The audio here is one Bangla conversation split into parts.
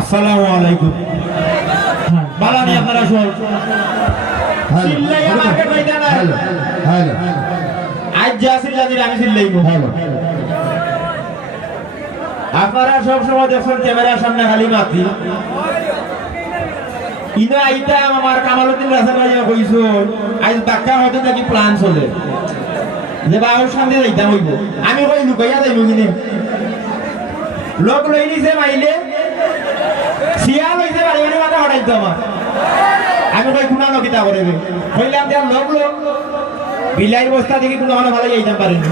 আসসালামু আলাইকুম বালা নি আপনারা সব সিল্লাইয়া মার্কেট হইতা না হ্যালো হ্যালো আজ যা সিল্লাদির আমি সিল্লাইব হ্যালো আপনারা সব সময় দেখছেন ক্যামেরার সামনে খালি মাতি ইনো আইতা আমার কামালউদ্দিন রাসেল ভাই কইছো আজ বাক্কা হতে নাকি প্ল্যান চলে যে বাউর সামনে যাইতা হইব আমি কই লুকাইয়া যাইব কিনে লোক লই নিছে মাইলে সিয়া লইছে বাড়ি বাড়ি মাথা হটাইতো আমার আমি কই কোনা নকিতা করবে কইলাম যে লোক লোক বিলাই বস্তা দেখি কোনো ভালো ভালো যাইতাম পারেনি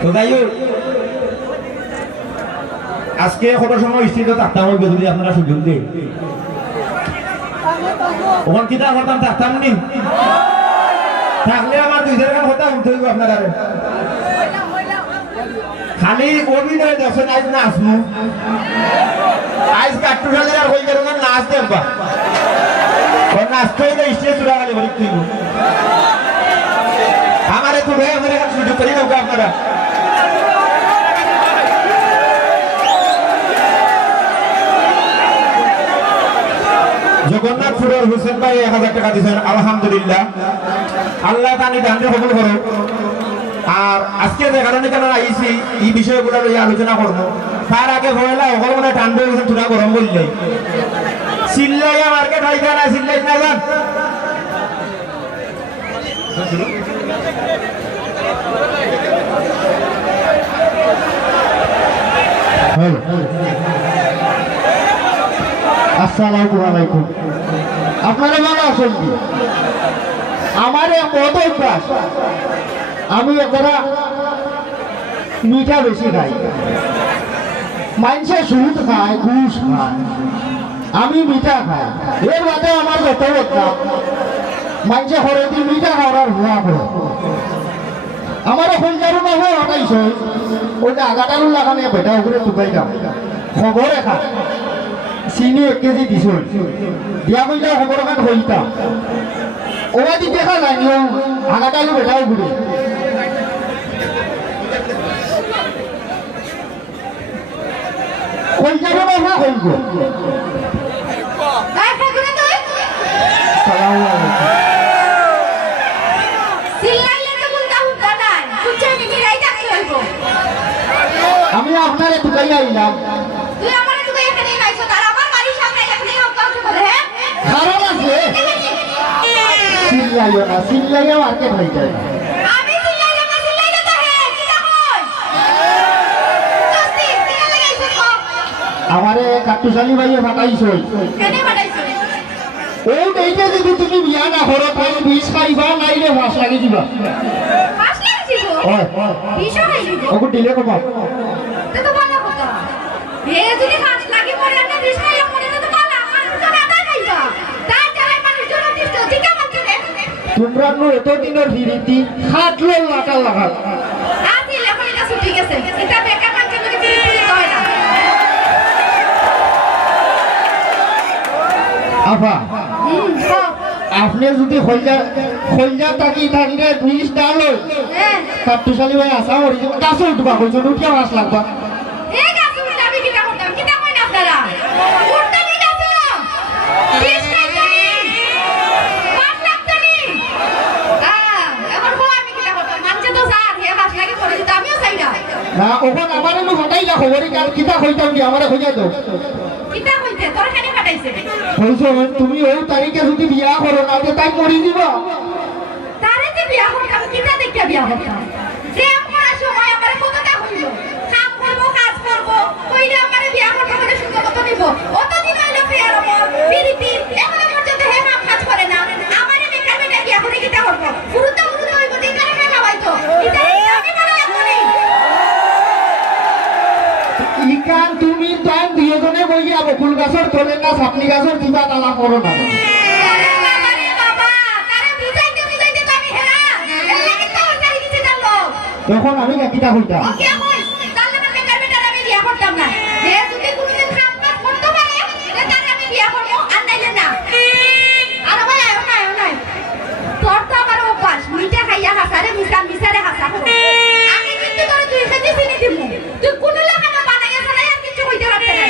তো যাইও আজকে কত সময় স্থিত থাকতাম হইবে যদি আপনারা সুযোগ দেন ওখান কিতা করতাম থাকতাম নি থাকলে আমার দুই জায়গার কথা উঠতে হইব আপনারা খালি অভিনয় দেখছেন আজ নাচমু আজ কাট্টু সালের আর হই গেল না নাচ দেখবা ও নাচতেই তো স্টেজ চূড়া খালি ভরি তুইব আমারে তো ভাই আমারে সুযোগ করে দাও আপনারা জগন্নাথপুরের হোসেন ভাই 1000 টাকা দিয়েছেন আলহামদুলিল্লাহ আল্লাহ তানি দানরে কবুল করুন আর আজকে যে কারণে কেন আইছি এই বিষয়গুলো লইয়া আলোচনা করব তার আগে হইলা ওগুলো মানে ঠান্ডা হয়েছে তুরা গরম বললে সিল্লাইয়া মার্কেট হইতা না সিল্লাই না জান আসসালামু আলাইকুম আপনারা ভালো আছেন কি আমার এক মত অভ্যাস আমি একবার মিঠা বেশি খাই মানুষে সুদ খায় ঘুষ খায় আমি মিঠা খাই এর বাদে আমার যত বদনাম মানুষে হরদি মিঠা খাওয়ার হুয়া করে আমার এখন যারো না হয় হটাইছ ওইটা আগাটারু লাগানে বেটা উপরে টুকাই দাও খবর এখা চিনি 1 কেজি দিছ দিয়া কইটা খবর এখান হইতাম ওরা দি দেখা যায় নি আগাটারু বেটা উপরে কই যাবো না হ্যাঁ কইব সালাম আলাইকুম আমি আপনারে টুকাই আইলাম তুই আমারে টুকাই এখানে আইছো তার আমার বাড়ির সামনে এখানে কাউকে বলে হ্যাঁ খারাপ আছে সিল্লাইয়া মার্কেট হয়ে যায় আমি সিল্লাইয়া তো হে কিটা কই জস্তি কিটা লাগাইছো তো আমারে কাটুশালী ভাইয়ে ফাটাইছো কেনে বাড়াইছো ও এইটা যদি তুমি বিয়া না করো তাহলে 20 খাইবা নাইলে 5 লাগি দিবা 5 লাগিছো ওই 20 খাইছো ওকে দিলে কবা তো ভালো কথা হে যদি 5 লাগি পড়ে না 20 খাইয়া পড়ে তো ভালো আমার তো আদা খাইবা তার জায়গায় মানুষ জন দিছো ঠিক আছে তোমরা নো এত দিনের ফিরিতি খাটলো লাটা লাগা আজি লেখনি কাছে ঠিক আছে এটা বেকার মানুষের লোকে ফিরি হয় না আফা আপনি যদি খলজা তাকি থাকলে 20 ডাল হ্যাঁ কাটুশালী ভাই আসা হইছে কাছে উঠবা কইছো উঠিয়া 5 লাগবা এই গাছ উঠে আমি কিটা করতাম কিটা কই না আপনারা উঠতে নি গাছ 20 টাকা 5 লাখ টাকা এখন কো আমি কিটা করতাম মানছে তো স্যার হে 5 লাখে পড়ে যেত আমিও চাই না না ওখান আমারে নো হটাই যা খবরই কাল কিতা কইতাম কি আমারে কইয়া দাও কিটা কইতে তোর খানে কাটাইছে কইছো তুমি ওই তারিখে যদি বিয়া করো না তো তাই মরি দিবা তারে যে বিয়া করতাম কিটা দেখে বিয়া করতাম প্রেম করার সময় আমারে কতটা হইল কাম করব কাজ করব কইরা আমারে বিয়া করতে হলে সুন্দর মত নিব অতদিন হইল প্রিয়ার ওপর পিরিতি এখনো পর্যন্ত হে কাম কাজ করে না আমারে বেকার বেকার বিয়া করে কিটা করব পুরুতা পুরুতা হইব দিন কারে না হইতো এটা আমি মনে করি ইকান তুমি টাইম দুইজনে বইয়া বকুল গাছর তোলে না সাপনি গাছর দিবা তালা করো না আরে বাবা রে বাবা তারে বুঝাইতে বুঝাইতে তো আমি হেরা এর লাগি তো ওটাই দিতে জানলো তখন আমি কিতা কইতাম ওকে কই তাহলে মানে বেকার বেকার আমি বিয়া করতাম না হে যদি কোনদিন কাম কাজ করতে পারে তাহলে আমি বিয়া করব আর নাইলে না আর ভাই আয় না তোর তো আমার অভ্যাস মিঠা খাইয়া হাসারে মিসারে হাসা আমি কিন্তু তোর 2 কেজি চিনি দিমু তুই কোন লাগানো বানাইয়া ছাড়া আর কিছু কইতে পারতে না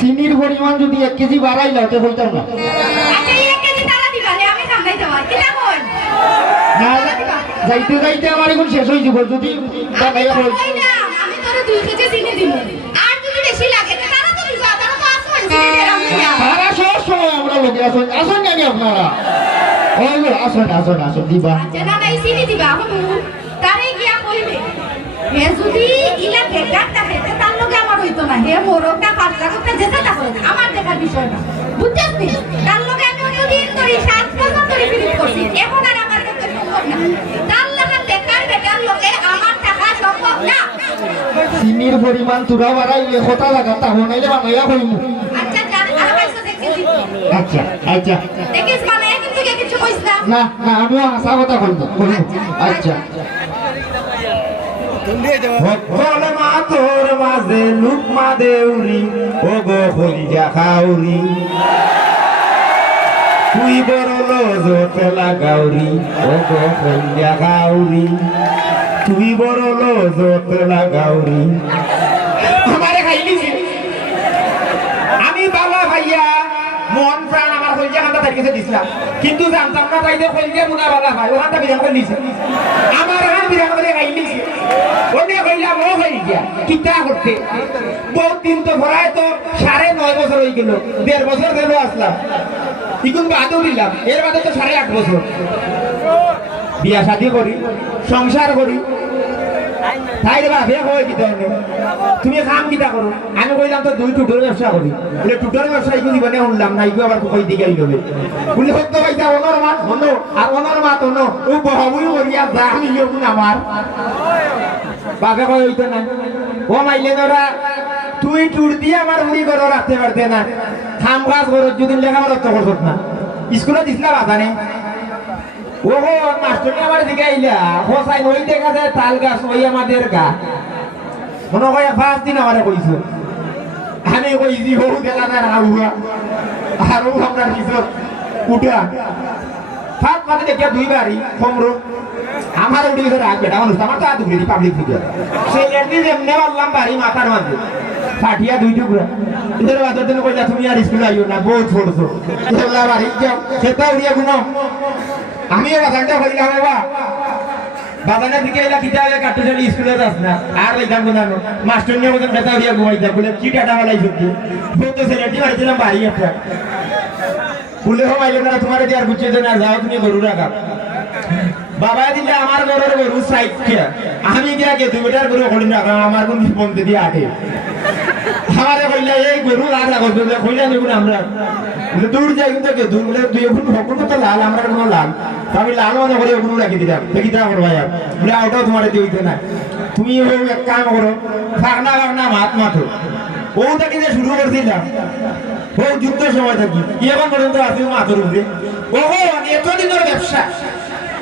চিনির পরিমাণ যদি 1 কেজি বাড়াই লাও তো হইতাম না আচ্ছা এই কেজি তারা দিবা রে আমি সামলাই দেব কিটা কই না যাইতে যাইতে আমার এখন শেষ হয়ে যাব যদি বানাইয়া হই আমি তোরে 2 কেজি চিনি দিব আর যদি বেশি লাগে তারা তো দিবা তারা তো আসো চিনি দে আমি সারা সব সময় আমরা লোকে আসুন আসুন নাকি আপনারা ওই আসুন আসুন আসুন দিবা আচ্ছা না নাই চিনি দিবা হুন তারে গিয়া কইবে হে যদি ইলা বেকারটা খেতে তার লগে আমার হইতো না হে মোরকটা পাতলা করতে যেতে তা করে আমার দেখার বিষয় না বুঝছিস নি তার লগে আমি অনেকদিন ধরে 7 বছর ধরে ফিলিং করছি এখন আর আমার কাছে সম্ভব না তার লগে বেকার লগে আমার টাকা সম্ভব না চিনির পরিমাণ তুরা বাড়াইলে কথা লাগা তা হনাইলে বানাইয়া হইমু আচ্ছা জান আর পয়সা দেখছি আচ্ছা আচ্ছা দেখিস মানে এখন থেকে কিছু কইছ না না না আমিও হাসা কথা কইব আচ্ছা বল মা তোর মাঝে লুকমা দেউরি ও গো হলিজা খাউরি তুই বড় লজত লাগাউরি ও গো হলিজা খাউরি তুই বড় লজত লাগাউরি আমারে খাইলি আমি বাবা ভাইয়া মন প্রাণ আমার হলিজা খান্তা তাইকে দিছিলাম কিন্তু জানতাম না তাই যে হলিজা মুনা বালা ভাই ওখানটা বিরাম করে নিছে আমার হাত বিরাম করে খাইলি ওনে কইলাম ও হই গিয়া কিটা করতে বহুত দিন তো ভরায় তো 9.5 বছর হই গেল 1.5 বছর ধরে আসলাম ইকুন বাদও দিলাম এর বাদে তো 8.5 বছর বিয়া শাদি করি সংসার করি তাই রে বাবা বিয়া কই দিতে হবে তুমি কাম কিটা করো আমি কইলাম তো 2 টুটোর ব্যবসা করি বলে টুটোর ব্যবসা ইকুন দিবনে শুনলাম না ইকু আবার কই দিকে আইলবে বলে হতো ভাইটা ওনর মাত হনো আর ওনর মাত হনো ও বহাবুই করিয়া যা আমি ইকুন আমার বাবা কই হইতো না ও মাইলে নরা তুই টুর দিয়ে আমার মুড়ি করে রাখতে পারতে না খাম কাজ করো যদি লেখাপড়া তো করছত না স্কুলে দিছিলা বাজানে ও হো মাস্টারটা আমার দিকে আইলা হোসাইন ওই দেখা যায় তাল গাছ ওই আমাদের গা মনে হয় ফার্স্ট দিন আমারে কইছো আমি কইছি হো দেখা যায় আউয়া আর ও আপনার পিছন উঠা ফার্স্ট মাঝে দেখিয়া 2 বারই কমরো আমার উঠে গেছে রাগ বেটা মানুষ আমার তো আদু করি পাবলিক ফিগার সেই এমনি যেমনে বললাম বাড়ি মাথার মধ্যে ফাটিয়া 2 টুকরা এদের বাজার দিন কইলা তুমি আর স্কুলে আইও না বহুত ছোটছো এলা বাড়ি যাও সেটা উড়িয়া গুনো আমিও বাজারটা কইলাম বাবা বাজারে দিকে এলা কিটা আগে কাটতে চলি স্কুলে যাস না আর লইতাম গুনানো মাস্টার নিয়ে বলেন বেটা উড়িয়া ঘুমাইতা বলে কি টাটা হলাই সত্যি বহুত সেরেটি মারছিলাম বাড়ি একটা বলে হো মাইলে না তোমার দিয়ে আর বুঝিয়ে দেন আর যাও তুমি গরু রাখা বাবা দিলে আমার ঘরের গরু সাইড কে আমি গিয়া কে 2 মিটার গরু হলি না আমার কোন বন্ধে দিয়ে আটে আমারে কইলা এই গরু আর আগত বলে কইলা দেখুন আমরা বলে দূর যাই কিন্তু কে দূর বলে তুই এখন হকুন তো লাল আমরা কোনো লাল আমি লাল মনে করে গরু রাখি দিলাম দেখি তা করো ভাই বলে আউটাও তোমারে দিয়ে হইতে না তুমি এক কাম করো ফাগনা ফাগনা মাত মাথো ওটা কি শুরু করছিলাম ও যুদ্ধ সময় থাকি এখন পর্যন্ত আছে মাথর উপরে ওহো এতদিনের ব্যবসা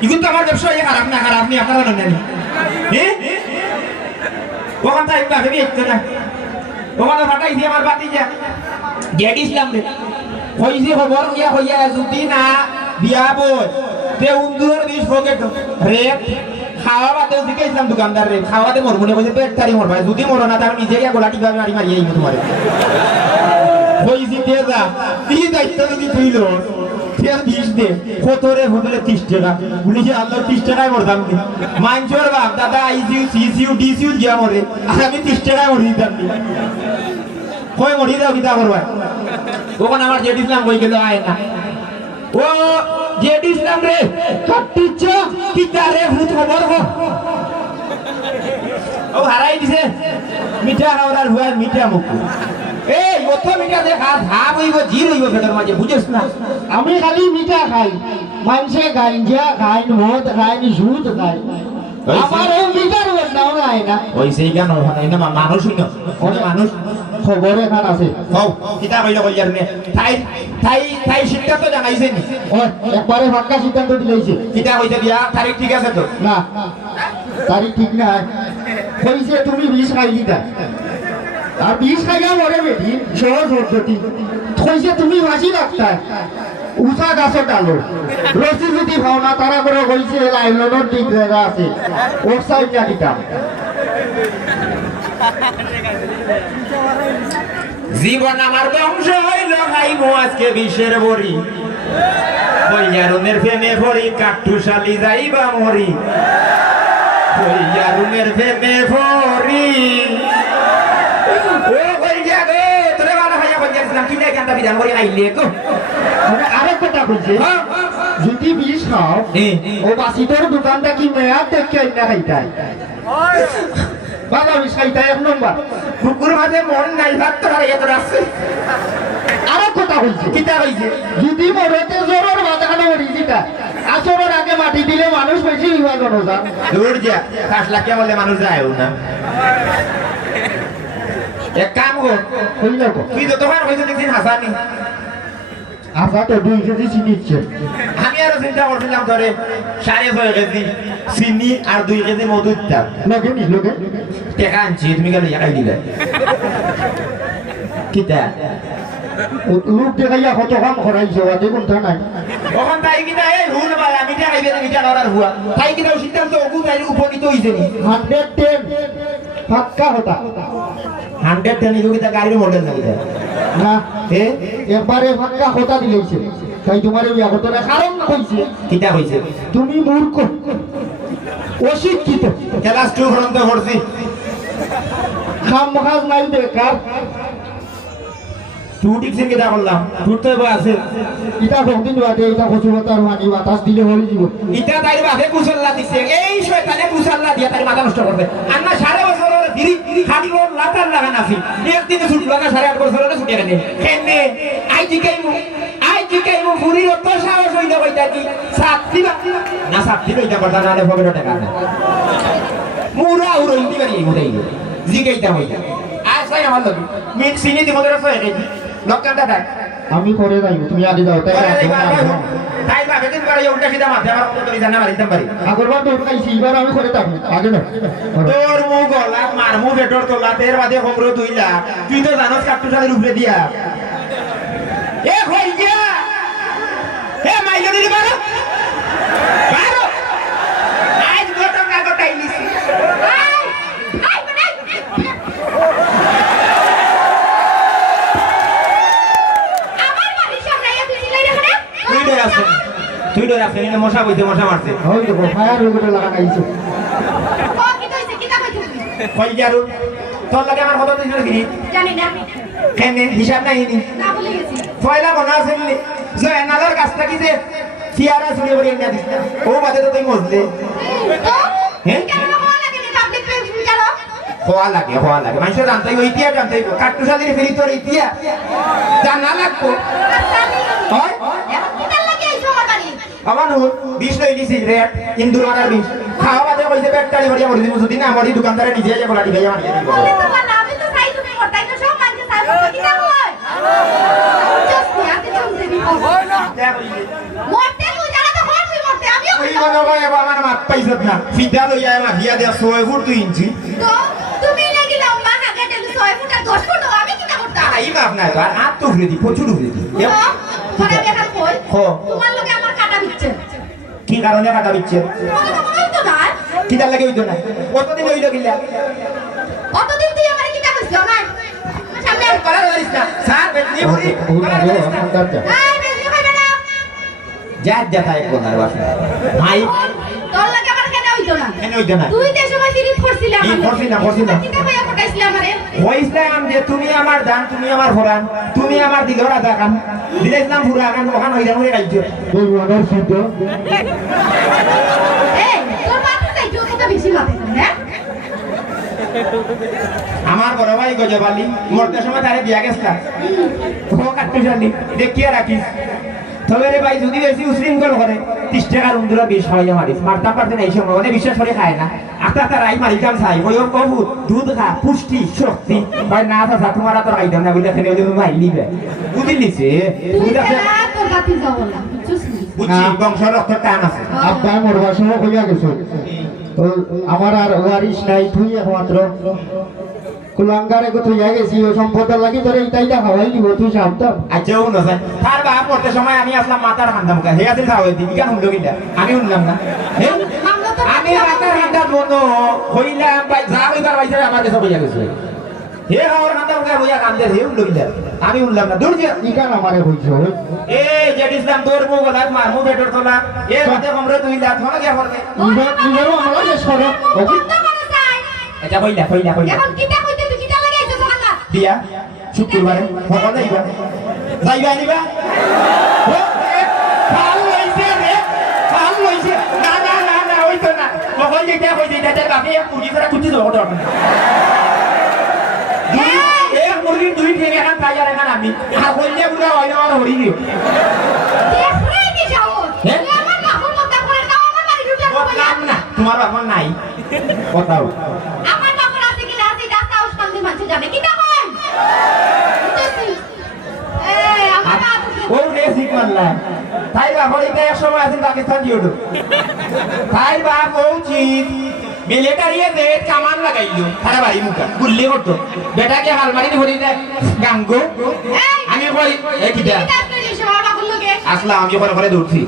ইগুন তো আমার ব্যবসা খারাপ না খারাপ নি আপনারা জানেন হ্যাঁ ওখান থেকে ভাবি একটু না ওখানে ফাটাইছি আমার বাতি যা দিয়ে দিছিলাম রে কইছি খবর গিয়া হইয়া যদি না বিয়া বই তে উন্দুরের 20 পকেট রেট খাওয়া বাদে দিকেছিলাম দোকানদার রে খাওয়াতে মরমুনে কইছে পেট তারি মরবা যদি মরো না তার নিজে গিয়া গোলাটি ভাবে মারি মারি আইবো তোমারে কইছি তে যা তুই দায়িত্ব যদি তুই লো ফের 20 দে কতরে বলে 30 টাকা বলি যে আল্লাহ 30 টাকায় মরতাম নি মানজোর বাপ দাদা আইসিইউ সিসিইউ ডিসিইউ গিয়া মরে আর আমি 30 টাকায় মরি দিতাম নি কই মরি দাও কিতা করবা ওখানে আমার জেড ইসলাম কই গেল আয় না ও জেড ইসলাম রে কাটিছ কিতা রে ভূত খবর হো ও হারাই দিছে মিঠা খাওয়ার হুয়া মিঠা মুখ এই অত মিঠা দে খা ভাব হইব জি হইব পেটের মাঝে বুঝিস না আমি খালি মিঠা খাই মানুষে গাঞ্জা খাই মদ খাই সুদ খাই আমার এই মিঠার নাও নাই না ওই সেই গান হয় না মানুষ হইন মানুষ খবরে খান আছে হও কিতা কইলো কইয়ার নে তাই তাই তাই সিদ্ধান্ত জানাইছে নি ও একবারে ফাঁকা সিদ্ধান্ত দিলেইছে কিতা কইতে বিয়া তারিখ ঠিক আছে তো না তারিখ ঠিক না কইছে তুমি 20 খাই দিতা আর 20 খাইয়া মরে বেটি সহজ পদ্ধতি কইছে তুমি বাঁচি রাখতা উষা গাছত ডালো রসি যদি ভাওনা তারা করে কইছে লাইলনের দিক জায়গা আছে ওর সাইডটা দিতাম জীবন আমার ধ্বংস হইল খাইব আজকে বিষের বড়ি কইয়ারুনের প্রেমে পড়ি কাঠুশালি যাইবা মরি কইয়ারুনের প্রেমে পড়ি ও কইয়া গো তোরে বালা ভাইয়া কইয়াছিলাম কি দেখ কান্তা বিধান করি আইলে গো মানে আরেক কথা কইছে যদি বিষ খাও ও বাসিটোর দোকানটা কি মেয়াদ দেখে না খাইতাই বাবা বিষ খাইতাই এক নম্বর কুকুর মাঝে মন নাই ভাত তো আর এত আছে আরেক কথা কইছে কিটা কইছে যদি মরতে জোরের বাদাখানে মরিজিটা আসরের আগে মাটি দিলে মানুষ বেশি বিভাগ অনুযান দূর যা 5 লাখ বলে মানুষ যায়ও না এক কাম কর কইল গো তুই তো তোমার কইছ দেখছিস হাসানি আজা তো 2 কেজি চিনিচ্ছে আমি আরো চিন্তা করছিলাম ধরে 6.5 কেজি চিনি আর 2 কেজি মধু দিতাম লগে নি লগে টাকা আনছি তুমি কেন একাই দিলে কিটা লোক দেখাইয়া কত কাম করাইছে ওদের কোনটা নাই তখন তাই কিনা এই হুল বাই আমি দেখাইবে না বিচার করার হুয়া তাই কিনা সিদ্ধান্ত ওগু তাই উপনীত হইছে নি 110 পাক্কা হতা 100 টেন ইগো কিটা গাড়ির মডেল না কিটা না এ একবারে পাক্কা হতা দিলেছে তাই তোমার বিয়া করতে না কারণ কইছে কিটা হইছে তুমি মূর্খ অশিক্ষিত ক্লাস 2 পর্যন্ত পড়ছি খাম খাজ নাই বেকার তুই টিকছেন কিটা করলাম তুই তো আছে ইটা কোনদিন বাদে ইটা কচু পাতার মানি বাতাস দিলে হলি দিব ইটা তাইর বাপে কুশল্লা দিছে এই শয়তানে কুশল্লা দিয়া তার মাথা নষ্ট করবে আর না 5.5 বছর হলে ধীরে খালি ওর লাতার লাগান আছে একদিনে ছুটলো না 8.5 বছর হলে ছুটে গেলে কেনে আই জিকাইমু ফুরির তো সাহস হইলো কইতা কি সাত্তি না সাত্তি কইতা কথা না পকেটে টাকা না মুরা উড়ই দিবারি মুরাই জিকাইতা হইতা আজ তাই আমার লগে মিট সিনি দি মধ্যে রসে গেছি লকানটা দেখ আমি করে যাই তুমি আগে যাও তাই তাই বাপে দিন করে উল্টা সিধা মাথা আমার কত জানা মারিতাম পারি আগরবার তো খাইছি এবার আমি করে থাকি আগে না তোর মুখ গলা মার মুখ ভেতর তোলা তের বাদে খবর তুইলা তুই তো জানোস কাটুশালের উপরে দিয়া এ হইয়া এ মাইলো দিদি বারো বারো আজ গোটা কাগজ টাইলিস তুই ডর আছে না মশা বইতে মশা মারছে ওই দেখো ফায়ার উগরে লাগা খাইছো ও কি কইছে কিটা কইছে কই যারু তোর লাগে আমার কত দিন কি জানি না কেনে হিসাব নাই নি না বলে গেছি পয়লা বনা আসলে যে এনালার কাছটা কি যে ফিয়ারা চুরি করে এনে দিছ ও বাদে তো তুই মজলে তো হ্যাঁ কেন হওয়া লাগে না পাবলিক প্লেস গেল হওয়া লাগে মানুষ জানতে হইব ইতিহাস জানতে হইব কাটুশালির ফেরি তোর ইতিহাস জানা লাগবো হয় কিটা লাগে এই সময় বাড়ি আমার নুন 20 লই দিছি রেট ইন্দুর মারার 20 খাওয়া বাদে কইছে ব্যাটারি ভরিয়া মরি দিমু যদি না মরি দোকানদারে নিজে যা গোলাটি ভাইয়া মারিয়ে দিব বলে তো বলা আমি তো চাই তুমি করতাই না সব মানতে চাই কিটা কই জাস্ট ইয়াতে চলতে দিবো মরতে তুই জানা তো হর তুই মরতে আমিও ওই মনে হয় আমার মাপ পাইছত না ফিদা লইয়া আমার হিয়া দিয়া 6 ফুট 2 ইঞ্চি তো তুমি লাগি লম্বা হাগা দিলে 6 ফুট আর 10 ফুট আমি কিটা করতাম আই মাপ নাই তো আর হাত তো ঘুরে দি প্রচুর ঘুরে দি তোমার আমি এখন কই হো। তোমার লগে আমার কাটা দিচ্ছে কি কারণে কাটা বিচ্ছে তোমার তো মনে হইতো না কি তার লাগে হইতো না কতদিন হইলো কিলা কতদিন তুই আমার কিটা কইছ না সামনে করা ধরিস না স্যার বেতনি ভরি ওই আগে আমার যা এই বেশি কইবে না যা তাই কোনার বাসা ভাই তোর লাগে আমার কেন হইতো না কেন হইতো না তুই যে সময় সিরিজ করছিলি কি আমার করছি না কিটা কইয়া পটাইছিলি আমারে কইছিলাম যে তুমি আমার দান তুমি আমার ফরান তুমি আমার দিগরা দাকান দিলাম পুরা কান ওখান হইরা হইরা গাইছো ওই মনের সিদ্ধ এই তোর বাপ তাই তুই কথা বেশি মাথা হ্যাঁ আমার বড় ভাই গজবালি মরতে সময় তারে দিয়া গেছলা ও কাটুশালি দেখিয়া রাখিস তবে রে ভাই যদি বেশি উশৃঙ্খল করে 30 টাকা রুমদুরা বেশ হইয়া মারিস মারতাম পারতে না এই সময় মানে বিশ্বাস করে খায় না আতা রাই মারিতাম চাই ওই ওর কবু দুধ খা পুষ্টি শক্তি ভাই না থাকা তোমার তো রাইতাম না বুঝলে খেলে তুমি ভাই নিবে বুঝলি নিছে তুই কেনা তোর বাতি যাও না বুঝছিস বুঝছি বংশ রক্ত টান আছে আব্বা মরবার সময় কইয়া গেছো তো আমার আর ওয়ারিশ নাই তুই একমাত্র কুলাঙ্গারে কত হইয়া গেছি ও সম্পদ লাগি তোরে এইটাইটা খাওয়াই দিব তুই সাবধান আচ্ছা ও না তার বাপ পড়তে সময় আমি আসলাম মাথার হান্ডা মুখা হে আসলে খাওয়াই দিবি কেন শুনলো কিনা আমি শুনলাম না আমি মাথার হান্ডা বনো হইলাম ভাই যা হইবার ভাই আমার কাছে হইয়া গেছে হে খাওয়ার খান্দা উঠে বইয়া কান্দে হে উল্লইলা আমি উল্লাম না দূর যা ইকান আমারে হইছে এ জেড ইসলাম তোর বউ গলা মারমু বেটর তোলা এ মাতে কমরে তুই লা থনা কে করবে নিজেরও আমরা শেষ করো বন্ধ করো যাই এটা কইলা এখন কিটা কইতে তুই কিটা লাগাইছো জানা দিয়া শুক্রবারে ভগবান যাইবা যাইবা নিবা ফাল লইছে রে ফাল লইছে না না না না হইতো না ভগবান যেটা কইছে এটা বাপে পুরি করে কুটি দাও ওটা এক মুরগি দুই থেকে এখন খাইয়া রাখা আমি আর কইলে পুরো হয় না হরি দিও দেখরে কি যাও আমার বাপর কথা করে দাও আমার বাড়ি ঢুকে নাম না তোমার বাপন নাই কথাও আমার বাপর আছে কি না আছে ডাক্তার হাউস কান্দে মাঝে যাবে কিটা কই আমার বাপ ও রে ঠিক মানলা তাই বাপর এটা এক সময় আছে পাকিস্তান জিওটো তাই বাপ উচিত মিলিটারি এ দেশ কামান লাগাইলো তারা বাড়ি মুখা গুল্লি করতো বেটাকে হালমারি ভরি দেয় গাঙ্গো আমি কই এ কিটা আসলাম আমি ওখানে ঘরে দৌড়ছি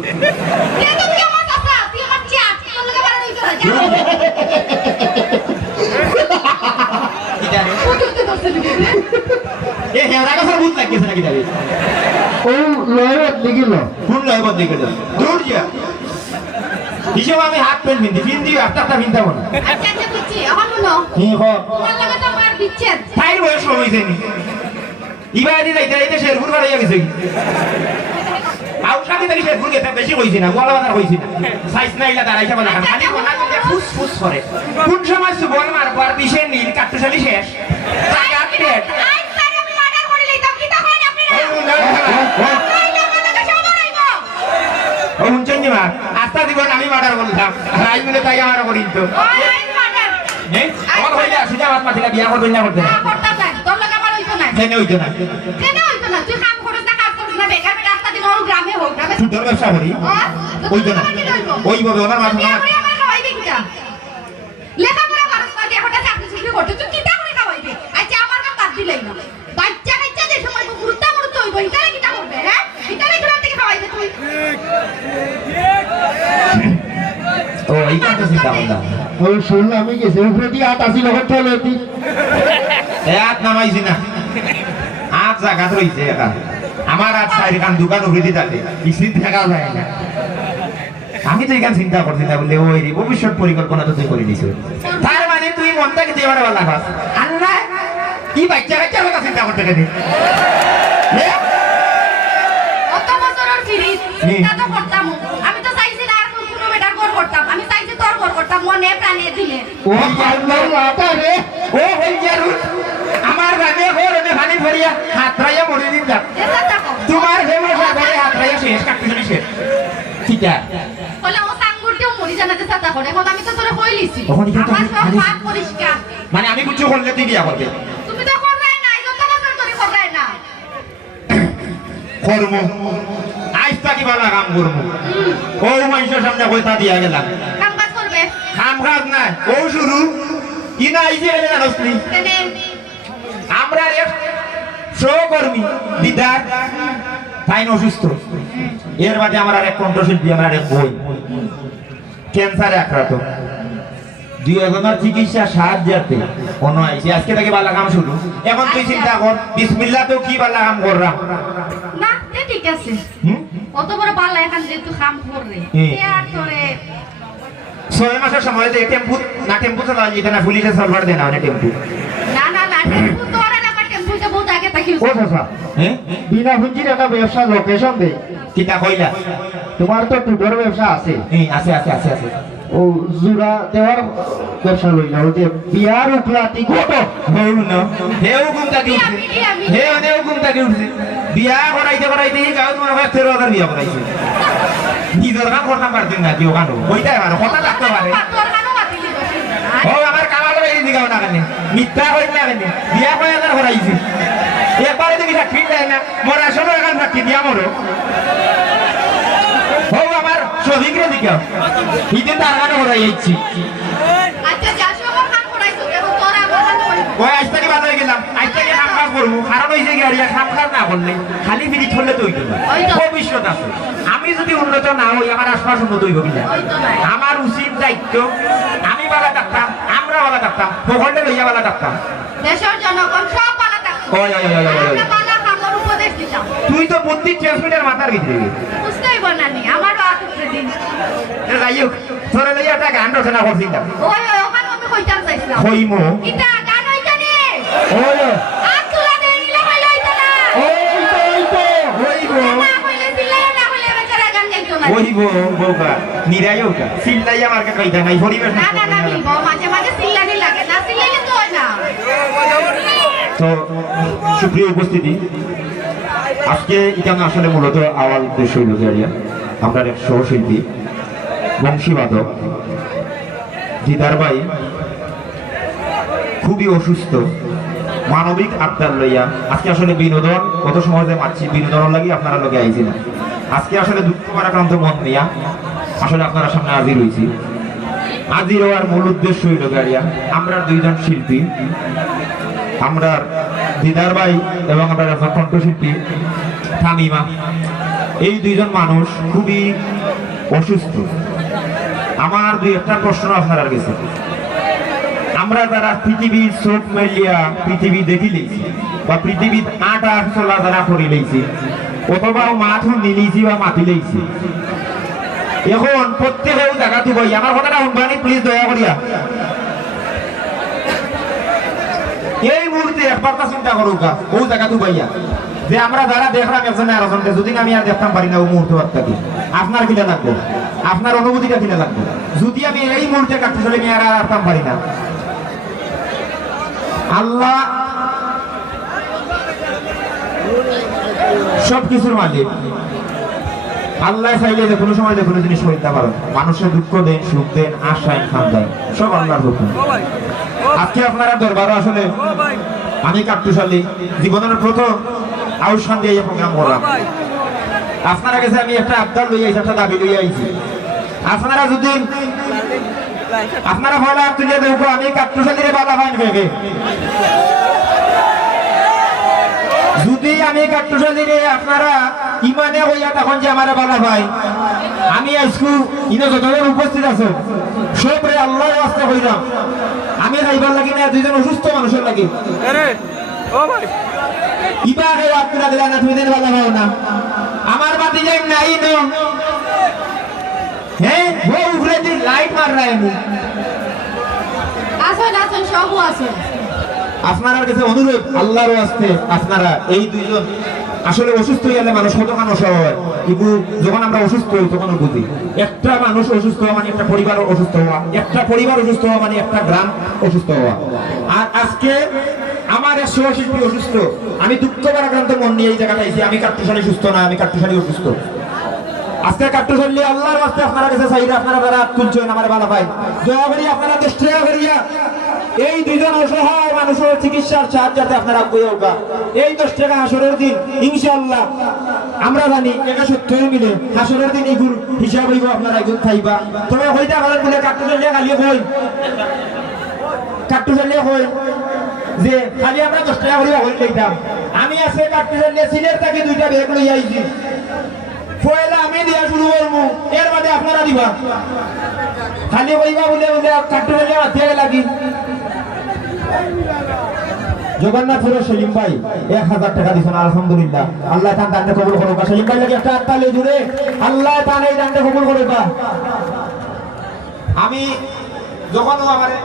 কিটা রে এ হেরা কাছে ভূত লাগিয়েছে নাকি দাবি ও লয় দিগিল কোন লয় বদলি করে দৌড় যা হিসেব আমি হাত পেন ফিন্দি একটা ফিনতাম না তাই বয়স হয়েছে নি ইবাদি যাইতে যাইতে শেরপুর বাড়াইয়া গেছে আউসাদি থেকে শেরপুর গেছে বেশি কইছি না গোলা বাজার কইছি না সাইজ না ইলা দাঁড়াইছে বলা খালি গোলা যদি ফুস ফুস করে কোন সময় সুবল মারবো আর বিশের নীল কাটুশালি শেষ টাকা পেট ও হুনচন্নি মা আস্তা দিব আমি মার্ডার করলাম রাই মিলে তাই আমার করি তো এই আমার হইলা সুজা বাত মাতিলা বিয়া করবেন না করতে না জেনে হইতো না সুন্দর ব্যবসা করি হইতো না ওইভাবে ওনার মাথা লেখাপড়া খরচ করে এখন চাকরি চুকরি করতে তুই কিটা করে খাওয়াইবে আচ্ছা আমার কাছে বাদ দিলাই না বাচ্চা কাচ্চা যে সময় গুরুত্ব হইব ইতারে কিটা করবে হ্যাঁ ইতারে ঘর থেকে খাওয়াইবে তুই ও এই কথা চিন্তা করলাম ও শুনলাম আমি গেছে উপরে দিয়ে হাত আসি লগর চলে দি এ হাত নামাইছি না হাত জাগাত রইছে একা আমার হাত সাইড কান দোকান উঠে দিয়ে থাকে কিছু দেখা যায় না আমি তো এখানে চিন্তা করছি না বলে ওই রে ভবিষ্যৎ পরিকল্পনা তো তুই করে দিছ তার মানে তুই মনটাকে দিয়ে বাড়া বালা পাস আল্লাহ কি বাচ্চা কাচ্চার কথা চিন্তা করতে গেলি কত বছরের ফিরিস তা তো করতাম আমি তো চাইছি না আর কোনো বেটার ঘর করতাম আমি চাইছি তোর ঘর করতাম মনে প্রাণে দিলে ও আল্লাহ মাতা রে ও হই যারু আমার গানে ঘর এনে পানি ভরিয়া হাতরাইয়া মরে দিন যা এটা দেখো তোমার ফেমাস ঘরে হাতরাইয়া শেষ কাটতে শুনি শেষ ঠিক আছে বলে ও সাঙ্গুরটিও মরি জানাতে চাতা করে এখন আমি তো তোরে কইলিছি তখন কি তো আমার সব খালি- হাত পরিষ্কার মানে আমি কিছু করলে তুই বিয়া করবে তুমি তো করলাই না যত বছর ধরে করলাই না কর্ম আজ তাকি বালা কাম করব ও মানুষের সামনে কইতা দিয়া গেলাম কাম কাজ করবে কাম কাজ নাই ও শুরু ইনা আইছে এলে জানসনি তেনে আমরা এক সহকর্মী দিদার ফাইন অসুস্থ এর বাদে আমার আর এক কণ্ঠশিল্পী আমার আর এক বই ক্যান্সারে আক্রান্ত দুই একজনের চিকিৎসা সাহায্যার্থে অন্য আইছে আজকে থেকে বালা কাম শুরু এখন তুই চিন্তা কর বিসমিল্লাহ তো কি বালা কাম করলাম না তে ঠিক আছে হুম অত বড় পাল্লা এখান দিয়ে তুই কাম কররে তে আর তোরে 6 মাসের সময় যে টেম্পু না টেম্পু চালা যেতে না পুলিশে সলভার দেনা না টেম্পু না না না টেম্পু তোরা না বা টেম্পুতে বহুত আগে থাকি ও চাচা হ্যাঁ বিনা পুঁজির একটা ব্যবসা লোকেশন দে কিটা কইলা তোমার তো টুটোর ব্যবসা আছে হ্যাঁ আছে আছে আছে আছে ও জুরা দেওয়ার ব্যবসা লইলা ও যে বিয়ার উপলাতি গোটো হেউ ন হেউ গুমটাকে উঠছে হেউ নেউ গুমটাকে উঠছে বিয়া করাইতে করাইতে গাঁত মনে হয় 13,000 বিয়া করাইছে নিজের কাম করতাম পারতেন না কেউ কানো ওইটাই আমার কথা লাগতে পারে তোর কানো বাতিলি বসে ও আমার কামাল হয়ে দিগাও না কেন মিথ্যা করি না কেন বিয়া কয় হাজার করাইছে একবারে দেখি সাক্ষী দেয় না মরা শোনো এখন সাক্ষী দিয়া মরো ও আমার সবিকরে দিকে ইতে তার কানে করাইছি আচ্ছা যাসো আমার কাম করাইছো এখন তোর আমার কাম করিব ওই আজ থেকে বাজারে গেলাম আজ থেকে কাম কাজ করবো কারণ হয়েছে কি আর কাম কাজ না করলে খালি ফিরি চললে তো হইতো না ভবিষ্যৎ আছে আমি যদি উন্নত না হই আমার আশপাশ উন্নত হইব কিনা আমার উচিত দায়িত্ব আমি বালা থাকতাম আমরা বালা থাকতাম ভূখণ্ডে লইয়া বালা থাকতাম দেশের জনগণ সব পালা থাকতো ওই ওই ওই ওই, ওই আমরা পালা খাবার উপদেশ দিতাম তুই তো বুদ্ধি ট্রান্সমিটার মাথার ভিতরে বুঝতেই বলনানি আমার বাত উপরে দিন যাই হোক তোরে লইয়া একটা গান রচনা করছিলাম ওই ওই ওখানে আমি কইতাম চাইছিলাম কইমু এটা গান হইতা নি ওই আর তুলা দেই নিলা হইলো হইতা না হইব না হইলে দিলাই না হইলে বেচারা গান গাইতো না হইব বোকা নিরায়কা সিল্লাইয়া মার্কে কইতা নাই পরিবেশ না না না নিব মাঝে মাঝে সিল্লানি লাগে না সিল্লাইলে তো হয় না তো সুপ্রিয় উপস্থিতি আজকে এখানে আসলে মূলত আওয়াজ উদ্দেশ্য হইল যে আমরা এক সহশিল্পী বংশীবাদক দিদার ভাই খুবই অসুস্থ মানবিক আবদার লইয়া আজকে আসলে বিনোদন কত সমাজে মারছি বিনোদন লাগি আপনারা লগে আইছি না আজকে আসলে দুঃখ আক্রান্ত মন নিয়া আসলে আপনারা সামনে হাজির হয়েছি হাজির হওয়ার মূল উদ্দেশ্য হইল গাড়িয়া আমরা দুইজন শিল্পী আমরা দিদার ভাই এবং আমরা কণ্ঠশিল্পী তামিমা এই দুইজন মানুষ খুবই অসুস্থ আমার দুই একটা প্রশ্ন আপনার কাছে আমরা যারা পৃথিবীর চোখ মেলিয়া পৃথিবী দেখি লইছি বা পৃথিবীর আটা চলা যারা করে লইছি অথবা মাথু নিলিছি বা মাতি লইছি এখন প্রত্যেকেও জায়গা তুই বই আমার কথাটা শুনবানি প্লিজ দয়া করিয়া এই মুহূর্তে একবার চিন্তা করুক ও জায়গা তুই বইয়া যে আমরা যারা দেখলাম একজনে আরেকজনকে যদি আমি আর দেখতাম পারি না ও মুহূর্তে থাকি আপনার কিনা লাগবে আপনার অনুভূতিটা কিনা লাগবে যদি আমি এই মুহূর্তে কাটতে চলে আমি আর আসতাম পারি না আল্লাহ সবকিছুর মালিক আল্লাহ চাইলে যে কোনো সময় যে কোনো জিনিস হইতে পারে মানুষের দুঃখ দেন সুখ দেন আশা খান দেন সব আল্লাহর হুকুম আজকে আপনারা দরবারও আসলে আমি কাট্টুশালী জীবনের প্রথম আউশান দিয়ে এই প্রোগ্রাম করলাম আপনারা কাছে আমি একটা আবদার লই আইছি একটা দাবি লই আইছি আপনারা যদি আপনারা ভালো তুলে দেখো আমি কাট্টুশালীরে বাধা পাইন ভেবে যদি আমি কাট্টুশালীরে আপনারা ইমানে হইয়া তখন যে আমার বাধা পাই আমি আজকু ইনো যতজন উপস্থিত আছে সবরে আল্লাহর ওয়াস্তে কইরাম আমি যাইবার লাগি না দুইজন অসুস্থ মানুষের লাগি ইবা হে আপনারা দিলা না তুমি দিন বাধা পাও না আমার বাতি যাই নাই নো হ্যাঁ ও উপরে দি লাইট মার রায় আমি আসুন আসুন সবও আসুন আপনার কাছে অনুরোধ আল্লাহর ওয়াস্তে আপনারা এই দুইজন আসলে অসুস্থ হইলে মানুষ কতখান অসহায় হয় কিন্তু যখন আমরা অসুস্থ হই তখন বুঝি একটা মানুষ অসুস্থ হওয়া মানে একটা পরিবার অসুস্থ হওয়া একটা পরিবার অসুস্থ হওয়া মানে একটা গ্রাম অসুস্থ হওয়া আর আজকে আমার এক সহশিল্পী অসুস্থ আমি দুঃখ আক্রান্ত মন নিয়ে এই জায়গাটা আইছি আমি কাট্টুশালী সুস্থ না আমি কাট্টুশালী অসুস্থ আজকে কাট্টুশালী আল্লাহর ওয়াস্তে আপনারা কাছে চাইরা আপনারা যারা তুলছেন আমার ভালো ভাই দয়া করি আপনারা দৃষ্টি করিয়া এই দুইজন অসহায় মানুষের চিকিৎসার সাহায্যে আপনারা বইয়া এই 10 টাকা হাসরের দিন ইনশাআল্লাহ আমরা জানি এটা সত্যই মিলে হাসরের দিন এগুর হিসাব হইব আপনারা একজন খাইবা তবে হইতা ভালো বলে কাট্টুশালী খালি কই কাট্টুশালী কই যে খালি আমরা 10 টাকা করিয়া হই লইতাম আমি আছে কাট্টুশালী সিলেট থেকে দুইটা ব্যাগ লই আইছি পয়লা আমি দিয়া শুরু করব এর মধ্যে আপনারা দিবা খালি কইবা বলে বলে কাট্টুশালী মাথিয়ে লাগি জগন্নাথপুর সেলিম ভাই 1000 টাকা দিছেন আলহামদুলিল্লাহ আল্লাহ তাআলা দানটা কবুল করুক সেলিম ভাই লাগে একটা তালে জুড়ে আল্লাহ তাআলা এই দানটা কবুল করুক আমি যখন আমারে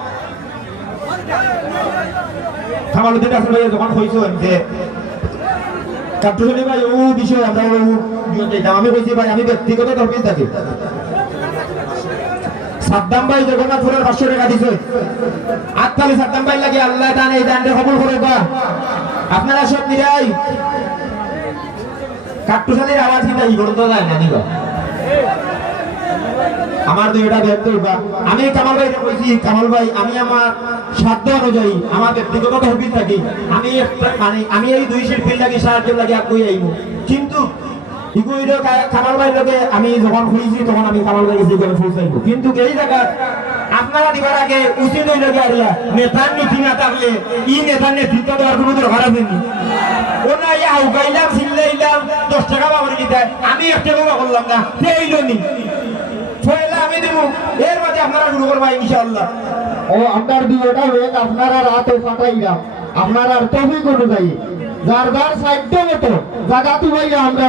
কামালউদ্দিন রাসেল ভাই যখন কইছেন যে কাট্টুশালী ভাই ও বিষয় আমরা ও আমি কইছি ভাই আমি ব্যক্তিগত তরফে থাকি সাদ্দাম ভাই জগন্নাথপুরের 500 টাকা দিছে আত্মালি সাদ্দাম ভাই লাগে আল্লাহ তাআলা এই দানটা কবুল করুক আপনারা সব নিরাই কাট্টুশালীর আওয়াজ কি তাই বলতে যায় না নিবা আমার দুইটা ব্যক্তি আমি কামাল ভাই কইছি কামাল ভাই আমি আমার সাধ্য অনুযায়ী আমার ব্যক্তিগত তহবিল থাকি আমি মানে আমি এই দুই শিল্পীর লাগি সাহায্য লাগি আগুই আইব কিন্তু ইগুইরো কামাল ভাই লগে আমি যখন খুঁজছি তখন আমি কামাল ভাই কাছে গেলে পৌঁছাইব কিন্তু এই জায়গা আপনারা দিবার আগে উচিত হইল গিয়া নেতার নীতি না থাকলে ই নেতার নেতৃত্ব দেওয়ার কোনো দরকার আছে নি ওনা ইয়া উগাইলাম সিল্লাইলাম 10 টাকা বাবরি দিতে আমি 1 টাকা করলাম না সেইলো নি পয়লা আমি দেব এর মধ্যে আপনারা শুরু করবা ইনশাআল্লাহ ও আমরা দুইটা হয়ে আপনারা রাতে পাঠাইলাম আপনার আর তফিক অনুযায়ী যার যার সাহায্য মতো জায়গা তুই আমরা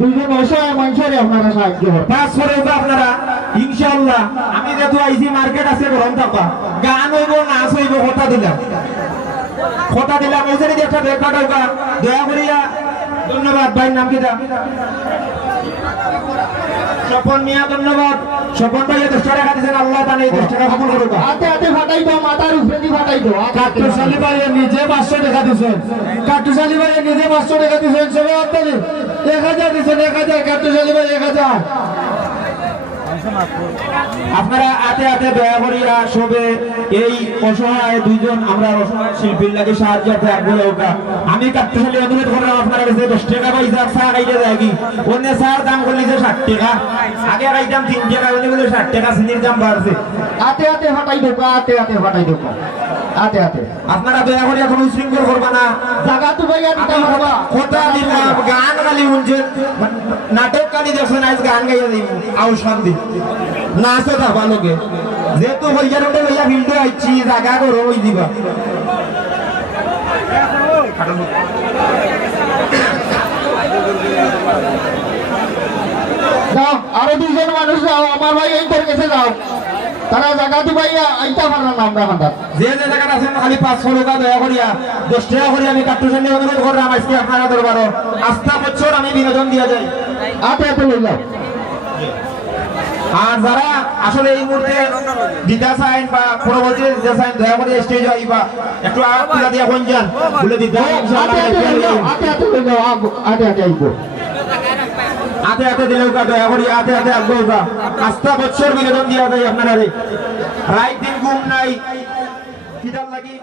দুইজন অসহায় মানুষের আপনারা সাহায্য হবে। পাঁচ করে আপনারা ইনশাআল্লাহ আমি যেহেতু আইসি মার্কেট আছে গরম থাকা গান হইব নাচ হইব কথা দিলাম ওই যে একটা দেখা টাকা দয়া করিয়া ধন্যবাদ ভাই নাম কি দা স্বপন মিয়া ধন্যবাদ স্বপন ভাই 10 টাকা দিয়েছেন আল্লাহ তাআলা এই 10 টাকা কবুল করুক হাতে হাতে ফাটাই দাও মাথার উপরে দি ফাটাই দাও কাটুশালী ভাই নিজে 500 টাকা দিয়েছেন কাটুশালী ভাই নিজে 500 টাকা দিয়েছেন সবাই আপনাদের 1000 দিয়েছেন 1000 কাটুশালী ভাই 1000 আপনারা আতে আতে দয়া করিয়া সবে এই অসহায় দুইজন আমরা অসহায় শিল্পীর লাগে সাহায্য থাকবো ওকা আমি কাটুশালী অনুরোধ করলাম আপনারা কাছে 10 টাকা পয়সা চা খাইতে যাই অন্য চার দাম করলি যে 60 টাকা আগে খাইতাম 3 টাকা বলে 60 টাকা চিনির দাম বাড়ছে হাতে হাতে ফাটাই দাও হাতে হাতে ফাটাই দাও হাতে হাতে আপনারা দয়া করিয়া কোনো উশৃঙ্খল করবা না জায়গা তো ভাইয়া দিতে পারবা কথা দিলাম গান গালি শুনছেন নাটক গালি দেখছেন আজ গান গাইয়া দিব আও শান্তি নাচে থাকবা লোকে যেহেতু হইয়ার ওটা হইয়া ভিডিও আইছি জায়গা করো ওই দিবা যাও আরো দুইজন মানুষ যাও আমার ভাই এই তোর কাছে যাও তারা জায়গা তো ভাইয়া আইতা পারলাম না আমরা খান্দার যে যে জায়গাটা আছেন খালি 500 টাকা দয়া করিয়া 10 টাকা করে আমি কাটুশালী অনুরোধ করলাম আজকে আপনারা দরবারও আস্থা বছর আমি বিনোদন দিয়া যাই হাতে হাতে লই যাও আর যারা আসলে এই মুহূর্তে দিদা সাইন বা পরবর্তী দিদা সাইন দয়া করে স্টেজ আইবা একটু আর তুলা দিয়া কোন যান বলে দিদা হাতে হাতে লই যাও হাতে হাতে লই যাও হাতে হাতে আইবো হাতে হাতে দিলেও কা দয়া করি হাতে হাতে আসবো কা আস্থা বছর বিনোদন দিয়া যায় আপনারা রে রাত দিন ঘুম নাই কিতাব লাগি